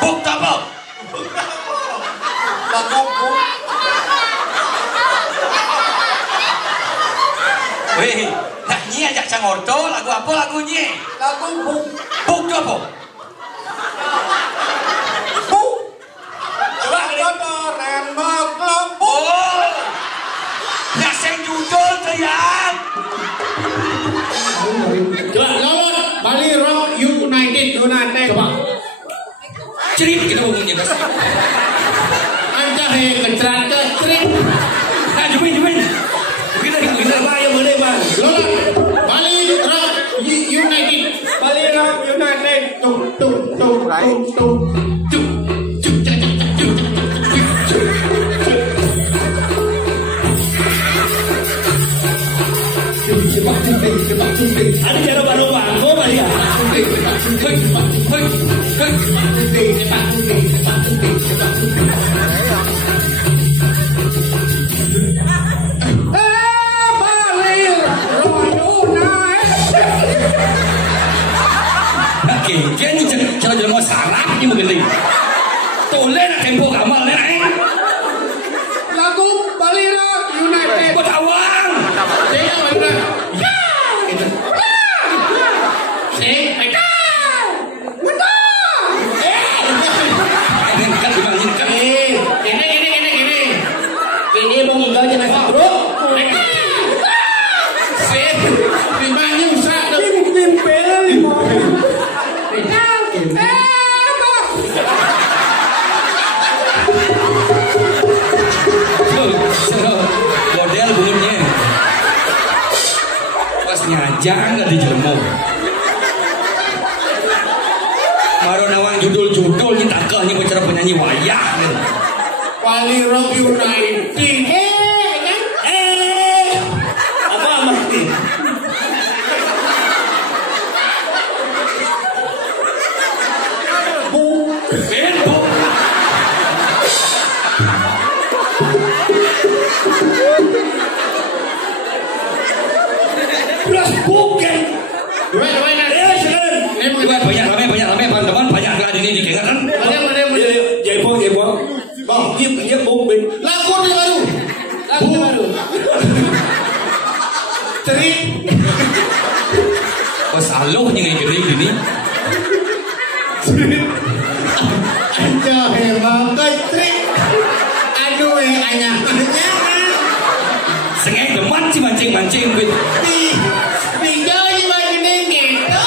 Buk apa? Lagu buk. Weh, nak nyi ajak cangorto, lagu apa lagunya? Lagu buk. Buk itu apa? Buk. Coba Kotoran moklok buk. Oh, nak sing judul teriak. Coba lawan Bali Rock United. Coba. Cerit kita ngomongnya bos. Anda kecerat cerit. Ah, jumin. Kita lah yang boleh bang. Lawan Bali Rock United. Bali Rock United. Tung tung tung tung tung. Ada cara baru bang, kau Maria. Oke, dia ni cara mau sarap ni mungkin. Toleh nak tempo kamal ni nak. Lagu Bali Rock United. Betawang. Dia mana? Ya. Ini mau ngigau je nak bro. Sip. Rimanya usah dah. Timpel lima. Model bunyinya. Pas nyajang nggak dijelmo. Baru nawang judul-judul ni takahnya bicara penyanyi wayah. Bali Rock United. Apa mesti? Bento. Belas bukan. Gimana? Banyak ramai teman-teman banyak nggak ini dikengatan. Mana? Jepong. Bang, Dia bombing. lagu ni baru. Teri. Oh saluh yang gede ini. Anja hebat teri. Aduh anya. Sengai geman sih mancing gitu. Tinggal di mana gitu.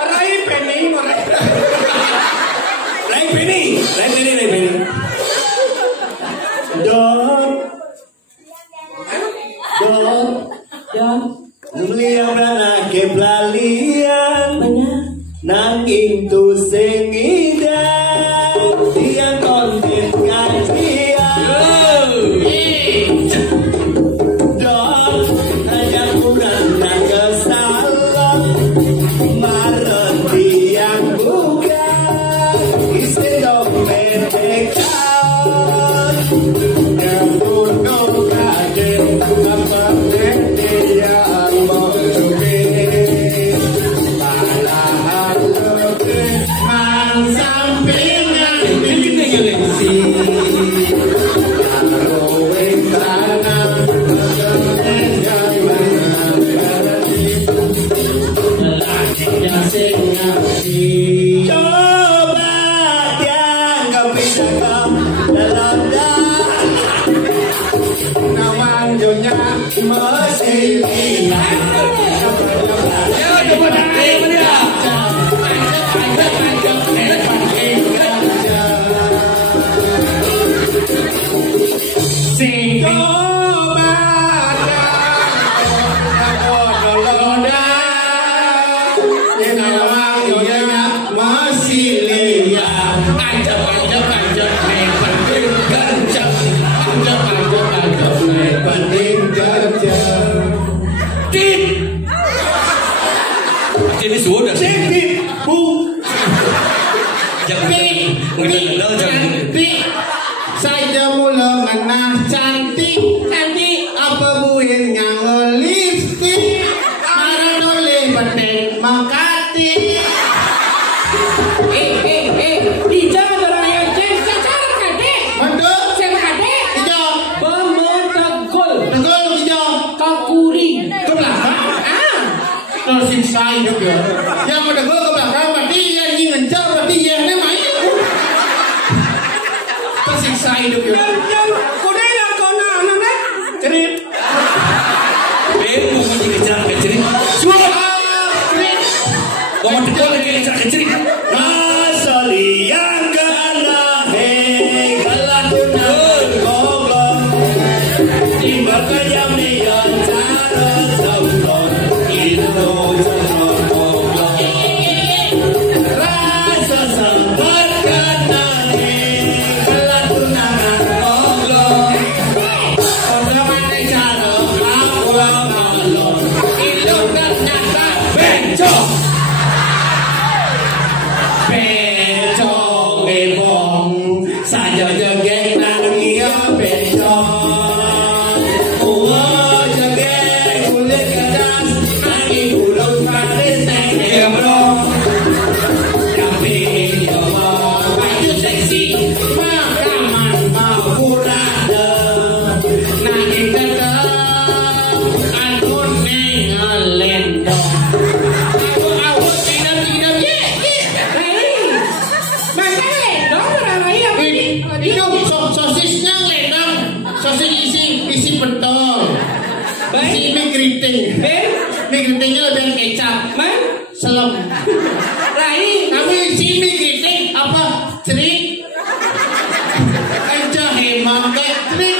Meraih pening. Lain ini. Mulia anak keblalian nang itu sengidan tiang konten kajian don hanya kurang nak kesalah marah tiang buka isi dompet dekat yang bunuh kajen apa yang mau coba dianggap bisa dalam nawang nyonya masih Ini sudah sedih bu Saya mula menang cantik nanti apa buin yang lipstick marah oleh batin makati Dijak orang yang cek secara kadek. Mandek. Secara kadek. Dijak. Pemetegul. Tegol dijak. Kakuring. Ke belakang. Tersiksa hidup ya. Yang menegol ke belakang berarti yang ngejar berarti yang main. Tersiksa hidup ya. Yang kuda yang kau nak cerit. Mau dikejar kecerit. Suara. Cerit. Mau dikejar kecerit. Asali yang kena kelatun ngomong. Di mata yang dia cara tahu itu rasa sempat kena kelatun ngomong. Bagaimana cara aku malu itu ternyata bencong. Bencong ebong saja jegek nangia bencong. Oh jegek kulit gadas angin bulu paris neng bro. Tapi ngomong baju seksi makaman mau kurada. Nanging tetap aku nengalendong. Aku tidak ye. Itu sosisnya lendang, sosis isi pentol, isi mie keriting, mie keritingnya lebih kecap, selem. Tapi isi mie keriting apa? Cerit, jahe mangga cerit.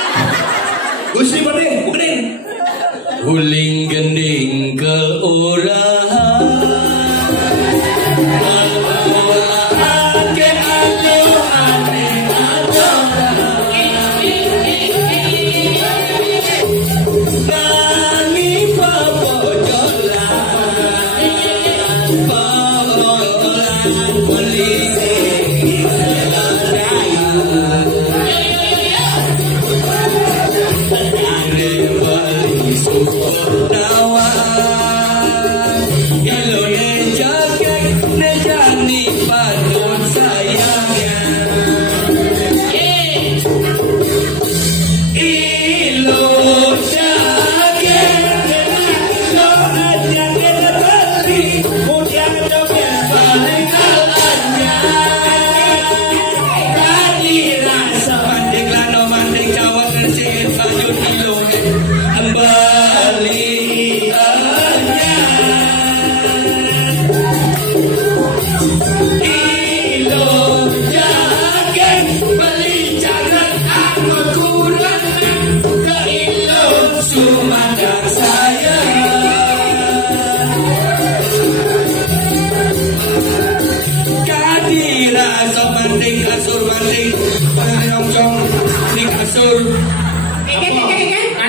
Gusti Bade, bukan? Guling gending ke orang.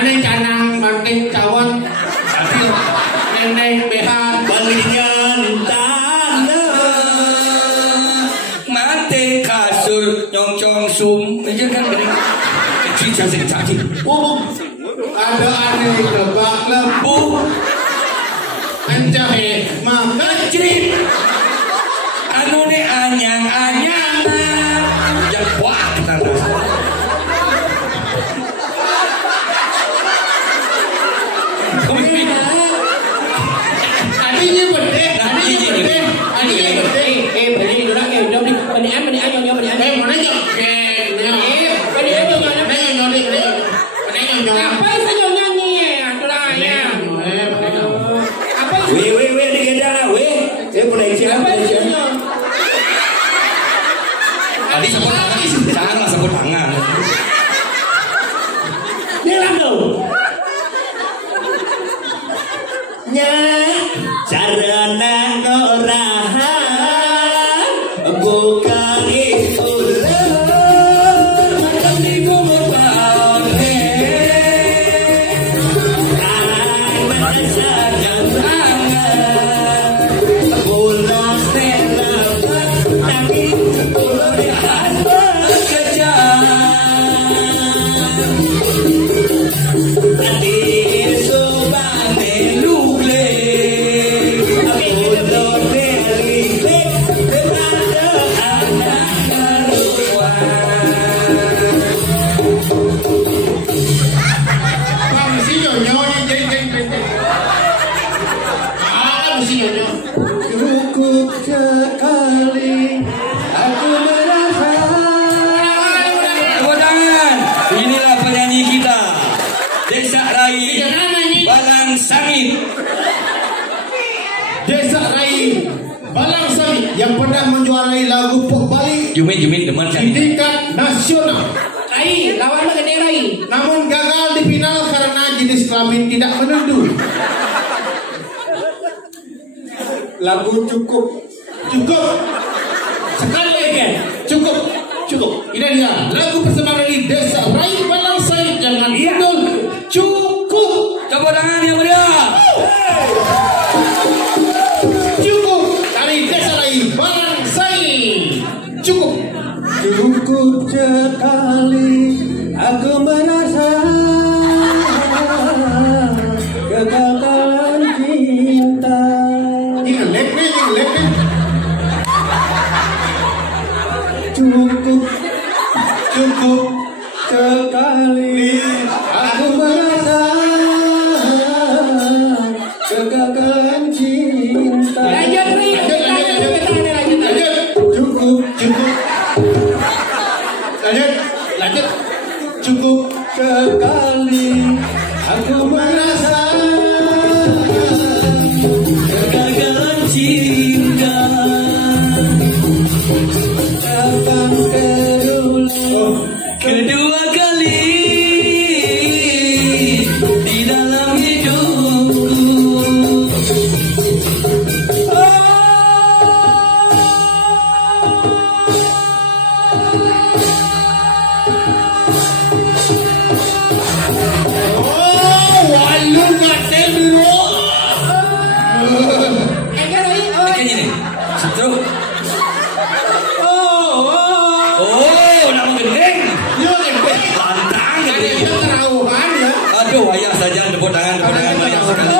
Aneh canang banting cawon, nenek behan Balingan tanah mati kasur nyongcong sum aja kan cerita caci. Ada aneh lebak lembu, anjahe mangga cerit. Anu ne anyang-anyang jangan wah kita Cukup sekali aku merasa. Tepuk tangan. Inilah penyanyi kita, Desa Rai Balang Sangit. Desa Rai Balang Sangit yang pernah menjuarai lagu Pok Bali Jumin demen di Sangit. tingkat nasional. Rai, lawan lo gede Rai. Namun gagal di final karena jenis kelamin tidak menentu. Lagu cukup sekali lagi kan? Cukup. Ini dia lagu persembahan dari Desa Rai Balang Sangit dengan judul Cukup. Tepuk tangan yang meriah. Cukup dari Desa Rai Balang Sangit. Cukup sekali aku merasa kegagalan cinta. Ini lepnya. Cukup sekali aku merasa kegagalan cinta. Lanjut Rai. Lanjut. Cukup sekali aku merasa Kegagalan cinta datang kedua kali di dalam hidupku. Ikannya nih, setrum. Nama gendeng. Lantang gendeng. Aduh, ayah saja tepuk tangan ayah sekali.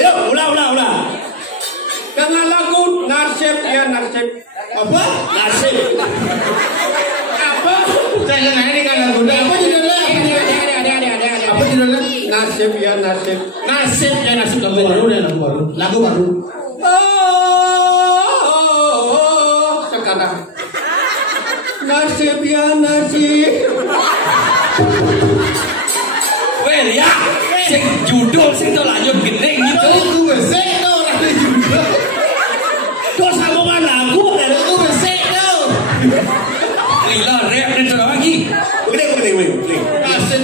Yo. Ulah. Dengan lagu Nasib ya Nasib. Apa? Nasib. Apa? Jangan ini kan lagu. Apa judulnya? Apa judulnya? Nasib ya Nasib. Nasib lagu baru. Lagu baru. Sekarang. Nasib ya Nasib. Well ya, sing judul sing to lanjut gendeng gitu. Lagu besek tuh lagu judul. Kok sambungan lagu Lagu besek tuh. gila rap dan cara lagi. Begini. Nasib.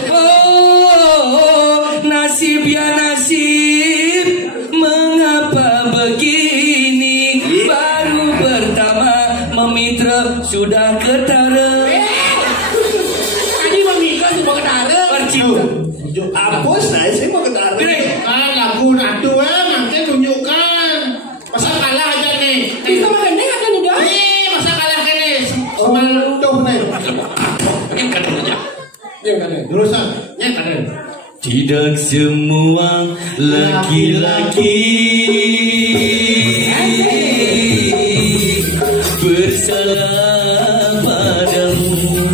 Nasib ya nasib, mengapa begini? Baru pertama memitra sudah ketara. Tadi memikir semua ketara. Percinta. Apa saya mau ketara. Kan lagu nadu nanti tunjukkan. Masa kalah aja nih. Bisa makan nih akan udah. Masa kalah kan nih. Semantuk nih. Yang katanya. Terusan. Kan. Tidak semua laki-laki bersalah padamu.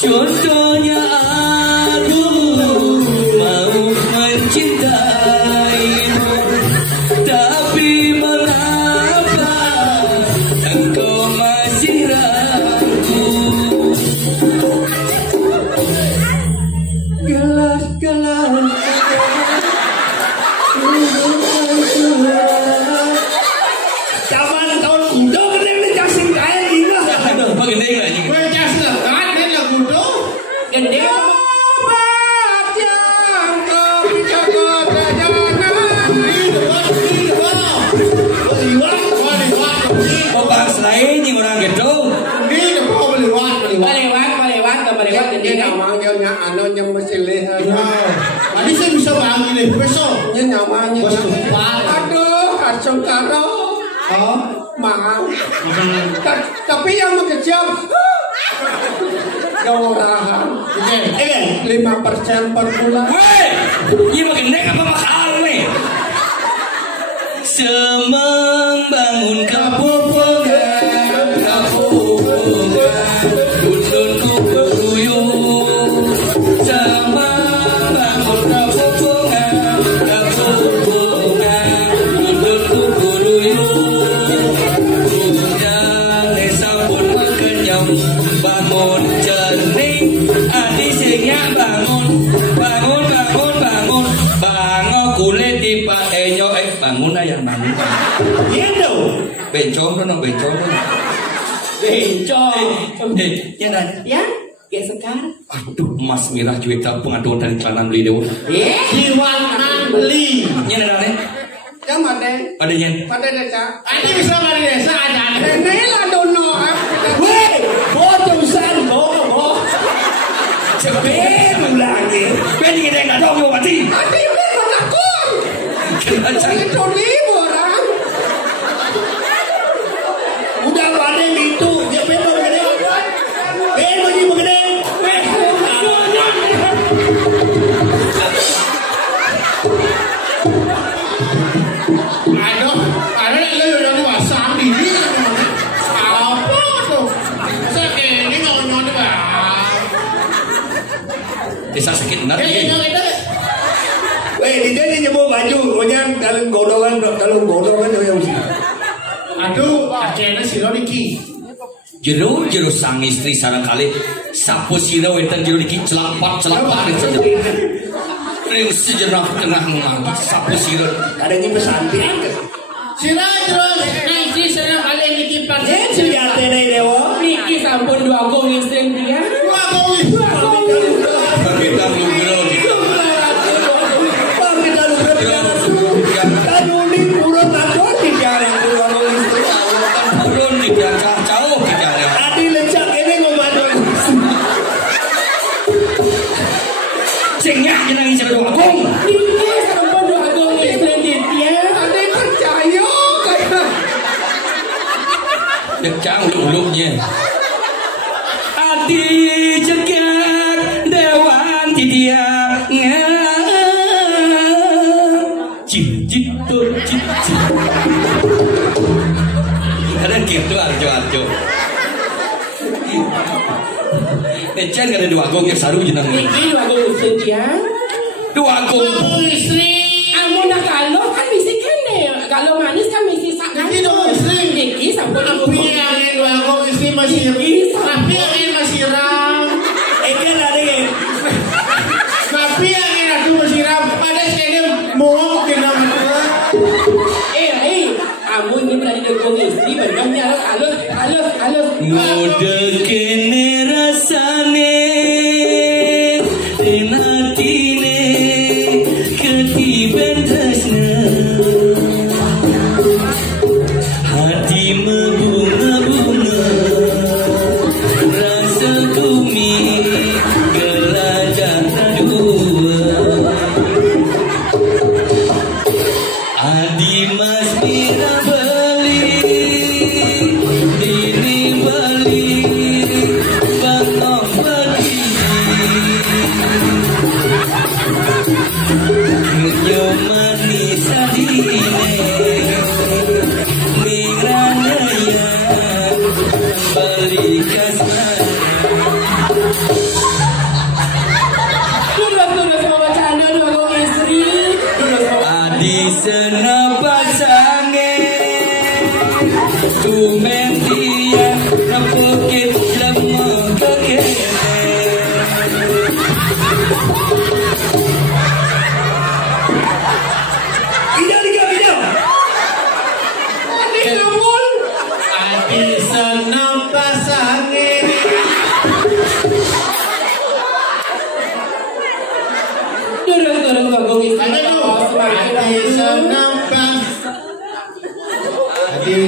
Contohnya aku mau mencintaimu, tapi mengapa engkau masih ragu? Gelas-gelas. Zaman tahun kuda gede nih casing kain gila. Aduh, bagaimana lagi? Gue jas lekat kan lagu tuh. Gede. Oh, bang selain yang orang gitu. Melewat gede. Namanya anu yang mesti lihat. Tadi saya bisa bagi nih besok. Ini namanya. Bos tumpah. Aduh, kacau karo. Oh, Mahal. makan. Tapi yang mengejam. Gaurahan. 5% per bulan. Weh, ini makin naik apa mahal nih? Semembangun kapopongan, buntutku beruyung. Semembangun kapopongan, buntutku beruyung. Hujan desa pun kenyang, bangun jernih, adi singnya bangun. Bangun kulit di patenyo bangun ayam bangun. Iya dong. Bencong dong, bencong. Ya nanya. Ya, gesekan. Aduh, Mas Mirah juita pengaduan dari celana beli dewa. Jiwangan beli. Ya nanya. Yang mana? Adanya. Pada desa. Ini bisa dari desa ada. Ini lah dono. Weh, bodosan bodoh. Cepet lagi. Beni kita nggak tahu mau mati. Tapi memang aku. Jangan. Tony orang. Udah ada itu. Dia beno begini. Beno ni begini. Aduh, ada yang lu wasam diri. Apa tuh? Saya ini nyonya ni bah. Desa sakit benar. Weh, dia ni nyebut baju, kemudian dalam godongan yang sih. Aduh, akhirnya si Niki. Jero sang istri sarang kali sapu sira wenten jero iki celapak saja. Ring sejenak tengah menganggap sapu sira. Adanya pesantren. Sira terus istri sarang kali Niki panen senjata ni dewa. Niki sampun 2 gong istri dia. 2 gong. Kita belum. Kanuni urut atau tidak orang istri. Turun di belakang jauh tidak. Adi lecak ini ngomong. Cengak jenang isi doa gong. Niki sampun 2 gong istri dia. Ada percaya kayak. Decang ulu-ulunya. Adi cekak dewan dia Kadang gitu arjo. Necen ada 2 gong yang saru jenang. Niki 2 gong istri dia. 2 gong. Istri. Amun dah kalau kan mesti kene. Kalau manis kan mesti sak kan. Niki sampun Tapi yang ini 2 gong istri masih tapi yang ini masih ram. Ikan ada yang. Tapi yang ini aku masih ram. Pada sini mau kena mata. Amun ni berani gong istri bergamnya halus. Mode kene rasane enatine ketiban tresna hati membunga-bunga rasa kumi gelajah dua Adi Mas Mira beli diri beli bangong bagi Nyo manis adine Miranaya beli kasman Terus mau bercanda 2 gong istri. Adi senapasange tumen dia napukit lemah kekene Tidak. Adi namun. Adi senang pasang ini. Terus 2 gong istri. Ada tu. Adi senang pas. Adi.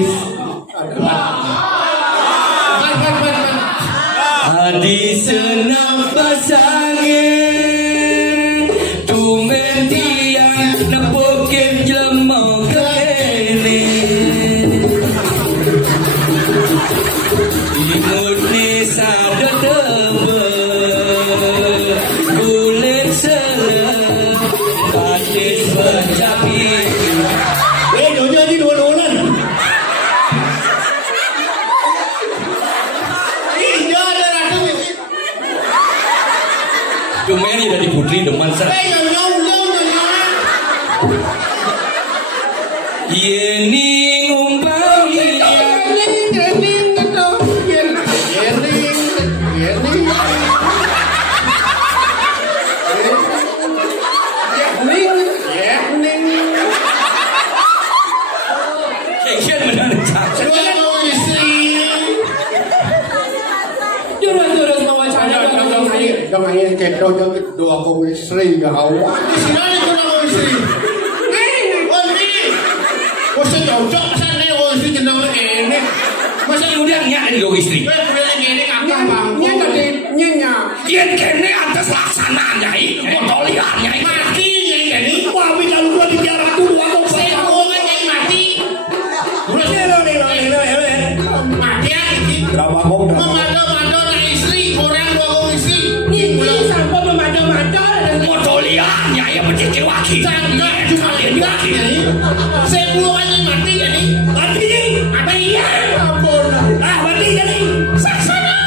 Adi senang pasange tumen dia napukit lemah kekene imut ni sadar wis berjapi. Jojo di dua-duaan. Iya ada ratu. Cuma ini dari putri deman ser. Yeni ngumpang Jangan yang kayak doa kau istri gak kau. Sini itu nama istri. Oh ini, masa cocok sana kau istri jenama ini. masa kemudian nyak di istri. Kemudian ini kakak bang. Nyanya. Kian kene atas laksanaan nyai, modal lihat nyai. Mati nyai ini. Wah, kalau gua di jarak dulu atau Saya mau nyai mati. Mati ya ini. Berapa kau? Memado-mado na istri, orang dua istri. Ini sampai memado-mado. Modal lihat nyai berjekir wakil. Cangkak cuma lihat nyai. Saya mau nyai mati ini. Mati nih. Apa iya? Ampun. Ah, mati jadi. Saksana.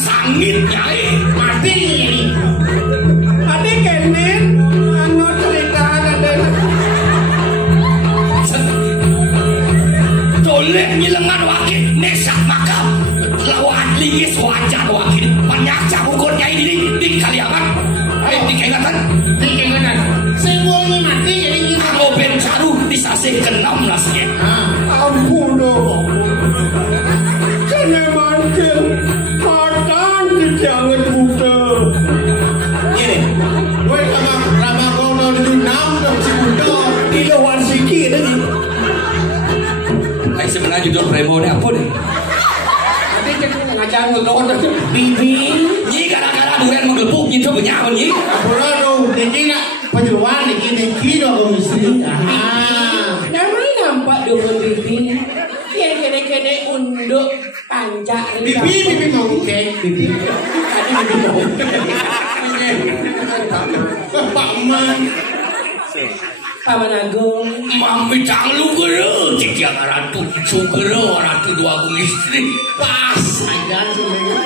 Sangit nyai Mati ini. Ade kenen anu cerita ada. Doleh nyilengan wakil nesak makam lawan lingis wajar wakil panyaca ukur nyai di Kaliaman dikengatan Saya mau nyai mati jadi kita. kalau bencaru disasih ke-16 nya Ampun dong. Kene manggil makan jangan buka. Ini, gue sama kau udah di enam dong si Budo. Di lawan sikit lagi. sebenarnya judul Premo ini apa nih? Ade kene ngajar ngelon bibi. Nyi gara-gara durian menggelepuk nyi coba nyaman nyi Pura dong, deki nak penjualan deki dong istri. Namanya nampak dengan bibi. Kene unduk panjang. Bibi mau kek, bibi. Tadi bibi mau. Pak Man. Paman Agung. mami canglu gere tiga ratu cugere ratu dua aku istri Pas aja sebenarnya.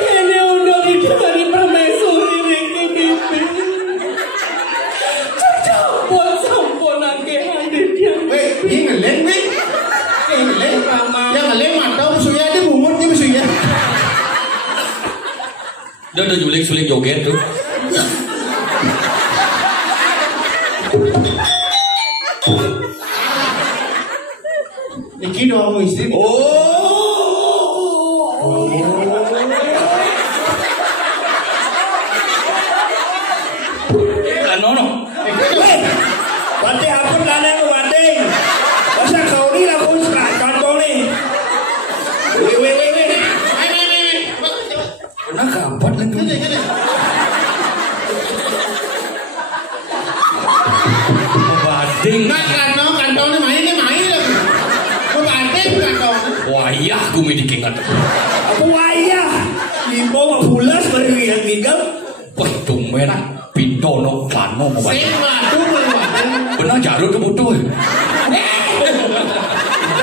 Kene unduk itu dari permaisuri Riki bibi. Campur sampun nangke hadir dia. Ini ngeleng nih. Ngeleng. Mama. Yang ngeleng mata musuhnya ada bumutnya musuhnya. dia udah sulik joget tuh Niki doang istri. Nono Wate apun lana wate. Masa kau ni lah pun sekarang kau ni. Weh. pernah kapan kan tuh bading Kantong ni main lah. Bading kantong. wayah gue dikingat Aku ayah. Ibu pulas baru yang tinggal. wah tumben pindono kano mau Saya madu madu. benar jarur kebutuh Ada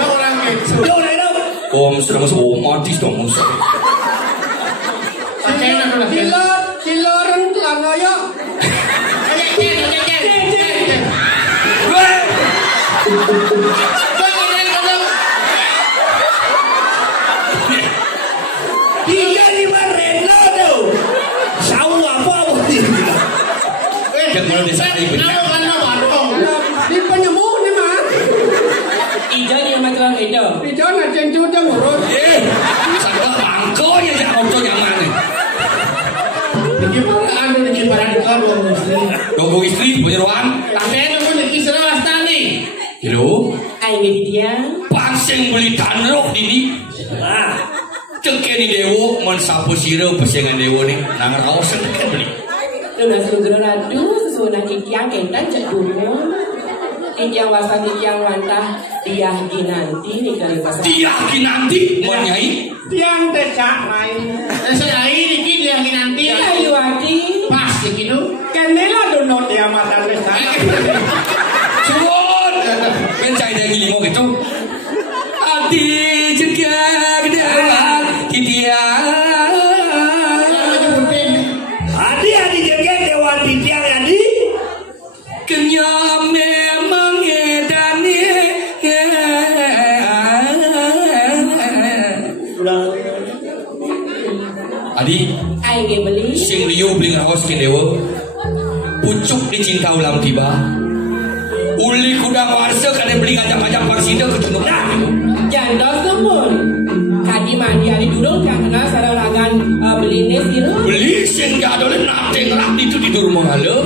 orang itu. Jauh dah dah. om sudah masuk otomatis dong musuh Pakai nak lah. Sila rentan ayo. Tiga lima rena tu. Sawu apa ni? yang kalau desa ini benar Di penyembuh ni mah. Ija ni macam ija. Ija nak cencu dah urut. sampai bangkonya jangan auto yang mana Niki para dekat orang istri. Dogo istri punya ruang Tapi ada pun niki serah lastani. halo Ai Aing dia. Pangsing beli tanruk ini. Cekeni dewo mun sapu sira pesengan dewo nih nangan awas teken beli. Dona sugro radu susuna kikiang kentan cek dumo. Kikiang wasa kikiang wantah dia ginanti nih kali pasar. Dia ginanti mun nyai. Tiang tecak main. Saya ini dia nanti. Ayo adi. Pasti gitu. Kenela dono dia mata wis. Suwun. Ben cai dagi limo gitu. Adi jegak dewan titiang. Adi jegak dewan titiang adi. Kenyam memang edane. Adi, Aing beli. sing liu beli ngawas ke dewa. Pucuk dicinta ulam tiba. Uli kuda warsa kada beli ngajak-ngajak paksida ke junuk dah. Jandos tumun. Kadi mandi ali durung kan kena sararangan beli nes gitu. Beli sing jadole nate ngerak itu di rumah halo.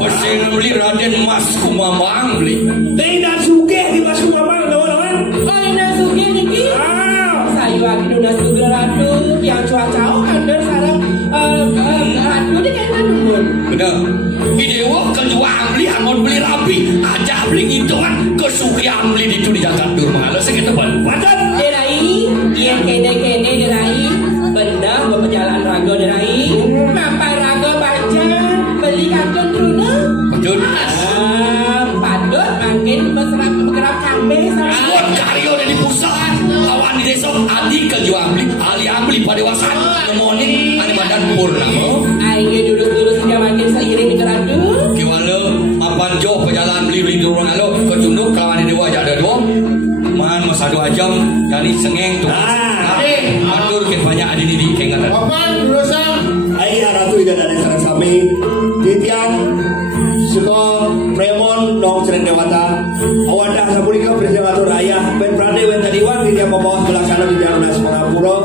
Pasing beli Raden Mas Kumamang beli. Tidak suge di Mas Kumamang lawan-lawan. Aina sugi niki. Sayu aki udah sugi ratu yang cuaca under sarang ratu di kena numun. Bener. Idewo kejuang beli angon beli rapi. Aja beli hitungan kesugihan beli itu di Jakarta di rumah halo segitu ban. Wajan. Derai, yang kene derai. Benar berjalan rago derai. Mampar rago baca beli kantong truna. Betul. Padot makin berserap bergerak kambe sama. Buat karyo dari pusat lawan di desa adik kejuang beli ali beli pada wasan nemonin ane badan purnama. Aing duduk sehingga makin seiring beradu. Kiwala mapan jo pejalan beli di rumah halo ke Junduk kawan dewa aja ada dua. Man masa 2 jam dari sengeng tuh. Atur kin banyak adi di kengatan. Papan dosa. Aing ratu ida dari sareng sami. Titian suka Remon dong sering dewata. Awadah sapunika presiden atur ayah ben prade ben tadiwan di dia pembawa pelaksana di Jalan Nasional Puro.